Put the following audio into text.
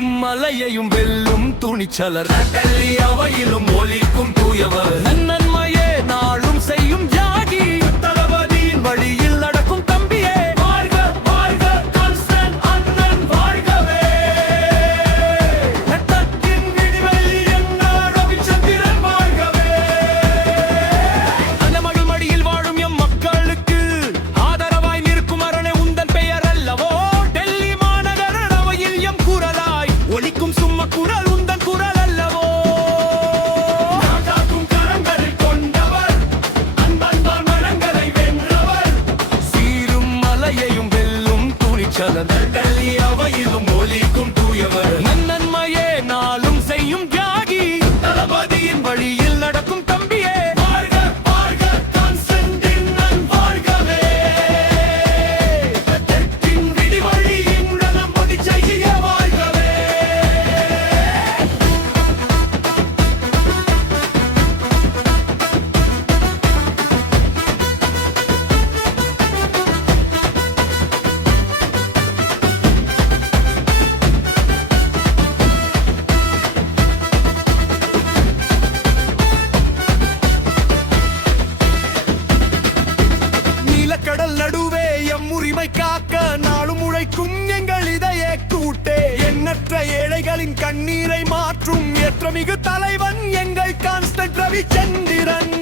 சீரும் மலையையும் வெல்லும் துணிச்சலர் டெல்லி அவையிலும் ஒலிக்கும் தூயவர் நன்மையே நாளும் செய்யும் தியாகி தளபதியின் வழியில் நடக்கும் தம்பியே வாழ்க வாழ்க கான்ஸ்டன்ட் அண்ணன் வாழ்கவே நட்டத்தின் விடிவெள்ளி எங்கள் ரவிச்சந்திரன் வாழ்கவே அந்த மகள் மடியில் வாழும் எம் மக்களுக்கு ஆதரவாய் நிற்கும் அரணே உந்தன் பெயர் அல்லவோ டெல்லி மாநகர அவையில் எம் குரலாய் ஒலிக்கும் சும்மா குரல் உந்தன் குரல் அல்லவோ நாகாக்கும் கரங்களில் கொண்டவர் அன்பன்பால் மனங்களை வென்றவர் சீரும் மலையையும் வெல்லும் துணிச்சலர் டெல்லி அவையிலும் ஒலிக்கும் தூயவர் நன்மையே நாளும் செய்யும் தியாகி தளபதியின் வழியில் நடக்கும் தம்பியே வாழ்க வாழ்க கான்ஸ்டன்டின் வாழ்கவே தெற்கின் விடிவழியின் நலம்படி செய்ய வாழ்கவே நீலக்கடல் நடுவே எம் உரிமை காக்க நாளும் உழைக்கும் எங்கள் இதய கூட்டே எண்ணற்ற ஏழைகளின் கண்ணீரை மாற்றும் ஏற்றமிகு தலைவன் எங்கள் கான்ஸ்டன்ட் ரவிச்சந்திரன்